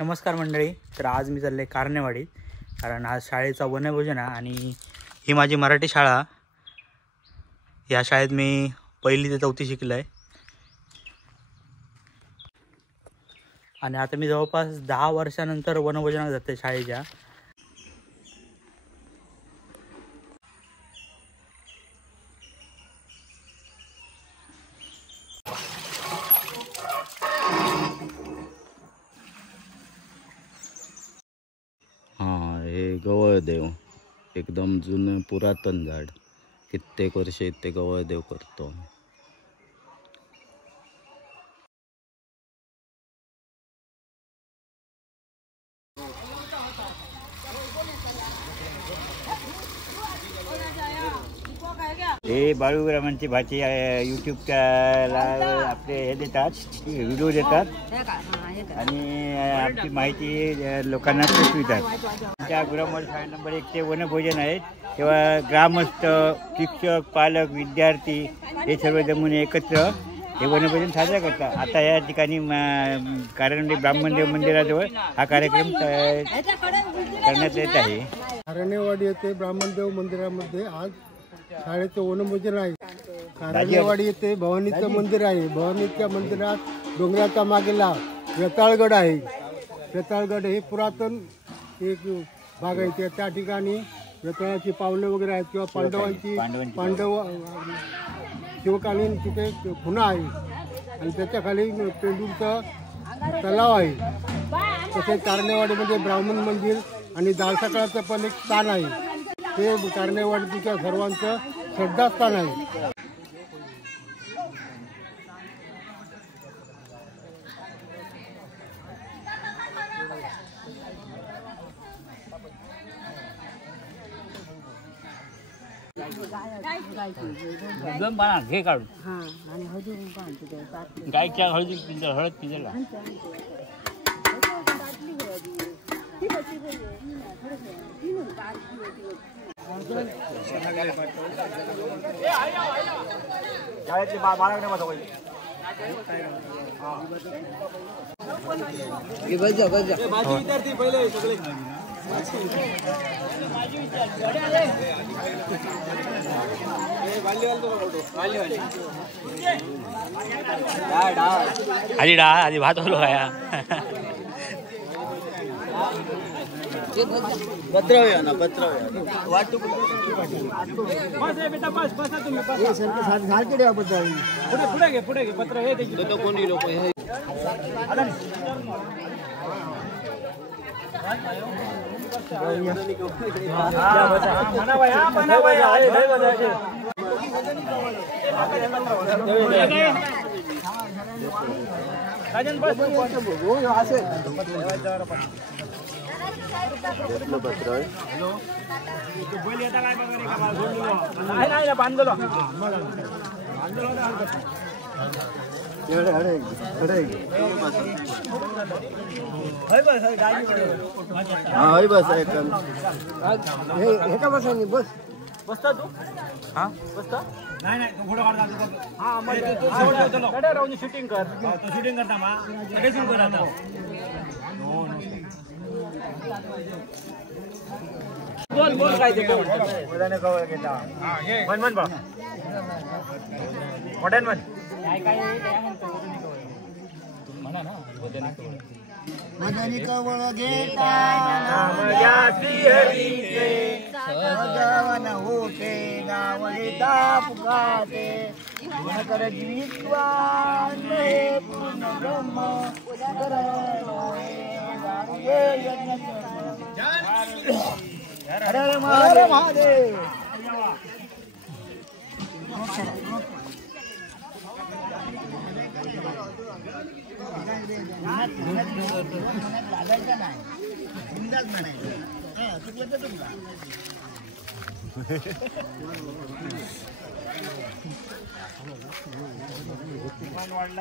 नमस्कार मंडळी. तर आज मी चालले कारनेवाडीत, कारण आज शाळेचा वनभोजन आहे आणि ही माझी मराठी शाळा. या शाळेत मी 1ली ते 4थी शिकलो आहे आणि आता मी जवळपास 10 वर्षानंतर वनभोजनाला जाते शाळेच्या. हे गवळदेव एकदम जुनं पुरातन झाड, कित्येक वर्ष इथे गवळदेव करतो. हे बाळूरामांची भाची यूट्यूबला आपले हे देतात, व्हिडिओ देतात आणि आपली माहिती लोकांना पोचवितात. त्या गुरामोड शाळा नंबर 1 ते वनभोजन आहे, तेव्हा ग्रामस्थ, शिक्षक, पालक, विद्यार्थी हे सर्व जमून एकत्र हे वनभोजन साजरा करतात. आता या ठिकाणी कारंडे ब्राह्मणदेव मंदिराजवळ हा कार्यक्रम करण्यात येत आहे. कारंडेवाडी येथे ब्राह्मणदेव मंदिरामध्ये आज शाळेचं वनभोजन आहे. कारंडेवाडी येथे भवानीचं मंदिर आहे. भवानीच्या मंदिरात डोंगराचा मागेला वेताळगड आहे. वेताळगड हे पुरातन एक भाग आहे. त्या ठिकाणी वेताळाची पावले वगैरे आहेत किंवा पांडव शिवकालीन तिथे खुणा आहे आणि त्याच्या खाली पेंडूरचं तलाव आहे. तसेच कारंडेवाडीमध्ये ब्राह्मण मंदिर आणि दालसकाळचं पण एक स्थान आहे. ते कारंडेवाडीच्या सर्वांचं श्रद्धास्थान आहे. घे काढून गायच्या हळदी पिंजर हळद पिंजर शाळेतले बाळाकडे माझा विद्यार्थी पहिले सगळे आधी भात होलो आया. पत्रव्या ना पत्रव्या वाटू बेटा बस बसा तुम्ही पुढे घे पत्र हे देखील कोणी लोक राजन बस बसता तू हा बसता नाही तू फोटो काढ राहून शूटिंग कर. तू शूटिंग करता मा शूट कर आता. बोल काय ते कवर घेता मन बा मॉडर्न काय म्हणा ना मदनी कवळ घेता नाम घ्या श्रीहरीचे सजवन होते नाव घेता पुकाते कर जीवित्वान हे पूर्ण ब्रह्म हर हर महादेव.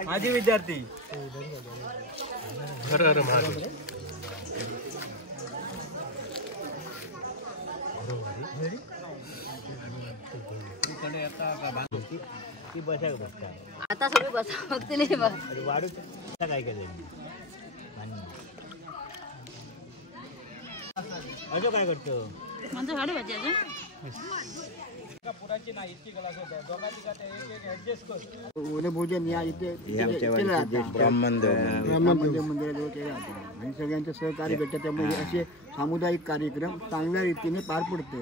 माझी विद्यार्थी हर हर महादेव. आता सगळे बसा फक्त नाही बस वाढू काय केलं अजून काय करतो म्हणजे गाडी भाजी अजून वनभोजन या इथे हे आमच्या केलं वाडीचे जातं. ब्राह्मणदेव मंदिराजवळ केलं जातं आणि सगळ्यांचं सहकार्य भेटतं त्यामुळे असे सामुदायिक कार्यक्रम चांगल्या रीतीने पार पडते.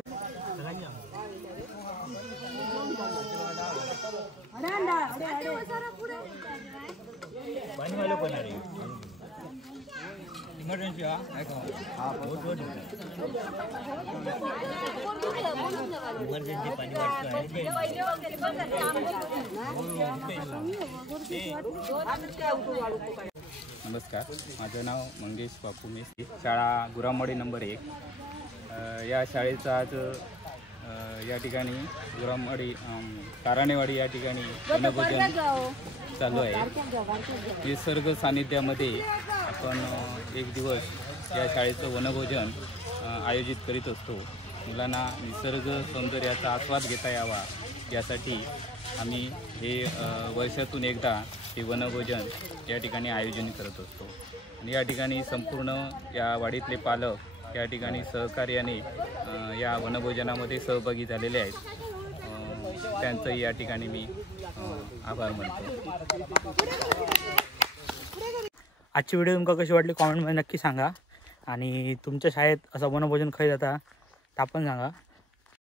पाणी वाले पण आहे इमर्जन्सी इमर्जन्सी पाणी नमस्कार, माझं नाव मंगेश बापू मेसी. शाळा गुरामवाडी नंबर 1. या शाळेचा आज या ठिकाणी गुरामवाडी ताराणेवाडी या ठिकाणी वनभोजन चालू आहे. निसर्ग सानिध्यामध्ये आपण एक दिवस या शाळेचं वनभोजन आयोजित करीत असतो. मुलांना निसर्ग सौंदर्याचा आस्वाद घेता यावा यासाठी आम्ही हे वर्षातून एकदा हे वनभोजन या ठिकाणी आयोजन करत असतो. आणि या ठिकाणी संपूर्ण या वाडीतले पालक या ठिकाणी सहकार्याने या वनभोजनामध्ये सहभागी झालेले आहेत. त्यांचंही या ठिकाणी मी आभार मानतो. आजची व्हिडिओ तुमका कशी वाटली कॉमेंटमध्ये नक्की सांगा. आणि तुमच्या शाळेत असं वनभोजन खय जाता ते आपण सांगा.